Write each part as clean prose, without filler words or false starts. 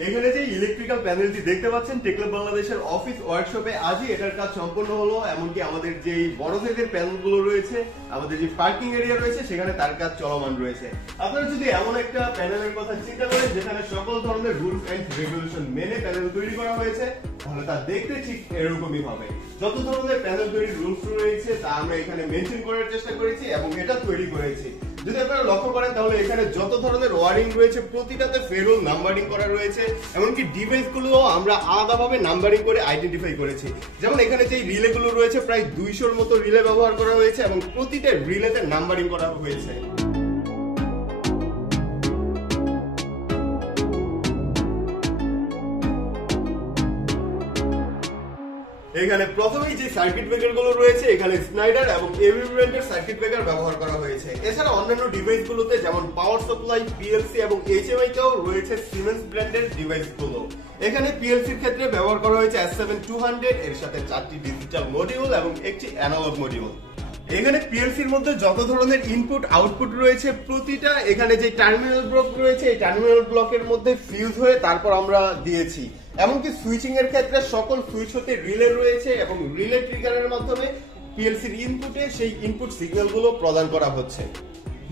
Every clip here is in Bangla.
এখানে যে ইলেকট্রিক্যাল প্যানেলটি দেখতে পাচ্ছেন টেকলেব বাংলাদেশের অফিস ওয়ার্কশপে আজই এটার কাজ সম্পন্ন হলো। এমনকি আমাদের যে বড় সাইজের প্যানেলগুলো রয়েছে, আমাদের যে পার্কিং এরিয়া রয়েছে সেখানে তার কাজ চলমান রয়েছে। আপনারা যদি এমন একটা প্যানেলের কথা চিন্তা করেন যেখানে সকল ধরনের রুলস এন্ড রেগুলেশন মেনে প্যানেল তৈরি করা হয়েছে, তাহলে তা দেখতে ঠিক এরকমই হবে। যত ধরনের প্যানেল তৈরির রুলস রয়েছে তা আমরা এখানে মেনটেন করার চেষ্টা করেছি এবং এটা তৈরি করেছি। যদি আপনারা লক্ষ্য করেন তাহলে এখানে যত ধরনের ওয়ারিং রয়েছে প্রতিটাতে ফেরোল নাম্বারিং করা রয়েছে, এমনকি ডিভাইস গুলো আমরা আলাদাভাবে নাম্বারিং করে আইডেন্টিফাই করেছি। যেমন এখানে যে রিলে গুলো রয়েছে প্রায় 200-র মতো রিলে ব্যবহার করা হয়েছে এবং প্রতিটা রিলেতে নাম্বারিং করা হয়েছে। এখানে প্রথমেই যে সার্কিট ব্রেকার গুলো রয়েছে এখানে স্নাইডার এবং এভি ব্র্যান্ডের সার্কিট ব্রেকার ব্যবহার করা হয়েছে। এছাড়া অন্যান্য ডিভাইস গুলোতে যেমন পাওয়ার সাপ্লাই, পিএলসি এবং এইচএমআই তেও রয়েছে সিমেন্স ব্র্যান্ডের ডিভাইস গুলো। এখানে পিএলসির ক্ষেত্রে ব্যবহার করা হয়েছে S7200, এর সাথে 4টি ডিজিটাল মডিউল এবং একটি অ্যানালগ মডিউল। এখানে পিএলসির মধ্যে যত ধরনের ইনপুট আউটপুট রয়েছে প্রতিটা এখানে যে টার্মিনাল ব্লক রয়েছে এই টার্মিনাল ব্লকের মধ্যে ফিউজ হয়ে তারপর আমরা দিয়েছি। এমনকি সুইচিং এর ক্ষেত্রে সকল সুইচ হতে রিলে রয়েছে এবং রিলে ট্রিগারের মাধ্যমে পিএলসির ইনপুটে সেই ইনপুট সিগন্যাল গুলো প্রদান করা হচ্ছে।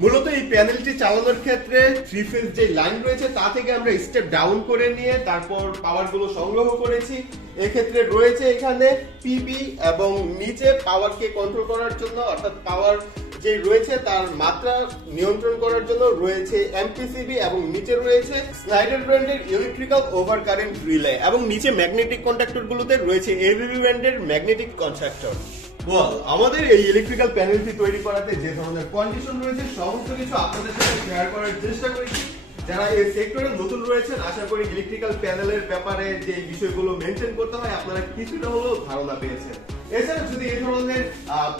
মূলত এই প্যানেলটি চালানোর ক্ষেত্রে 3 ফেজ যে লাইন রয়েছে তা থেকে আমরা স্টেপ ডাউন করে নিয়ে তারপর পাওয়ার গুলো সংগ্রহ করেছি। এক্ষেত্রে রয়েছে এখানে পিবি এবং নিচে পাওয়ারকে কন্ট্রোল করার জন্য অর্থাৎ পাওয়ার যে রয়েছে তার মাত্রা নিয়ন্ত্রণ করার জন্য রয়েছে এমপিসিবি এবং নিচে রয়েছে স্নাইডার ব্র্যান্ডের ইলেকট্রিক্যাল ওভার কারেন্ট রিলে এবং নিচে ম্যাগনেটিক কন্ডাক্টর গুলোতে রয়েছে এভিভি ব্র্যান্ডের ম্যাগনেটিক কন্ডাক্টর। আমাদের এই ইলেকট্রিক্যাল প্যানেলটি তৈরি করাতে যে ধরনের কন্ডিশন রয়েছে সমস্ত কিছু আপনাদের সাথে শেয়ার করার চেষ্টা করেছি। যারা এই সেক্টরে নতুন রয়েছেন আশা করি ইলেকট্রিক্যাল প্যানেলের ব্যাপারে যে বিষয়গুলো মেনটেন করতে হয় আপনারা কিছুটা হলেও ধারণা পেয়েছেন। এছাড়া যদি এই ধরনের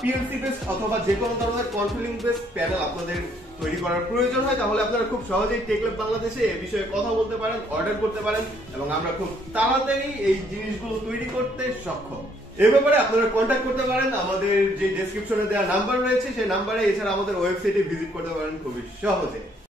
পিএলসি বেসড অথবা যে কোনো ধরনের কন্ট্রোলিং বেসড প্যানেল আপনাদের তৈরি করার প্রয়োজন হয় তাহলে আপনারা খুব সহজেই টেকলেব বাংলাদেশে এই বিষয়ে কথা বলতে পারেন, অর্ডার করতে পারেন এবং আমরা খুব তাড়াতাড়ি এই জিনিসগুলো তৈরি করতে সক্ষম। এই ব্যাপারে আপনারা কন্ট্যাক্ট করতে পারেন আমাদের যে ডেসক্রিপশনে দেওয়া নাম্বার রয়েছে সেই নাম্বারে, এছাড়া আমাদের ওয়েবসাইটে ভিজিট করতে পারেন খুবই সহজে।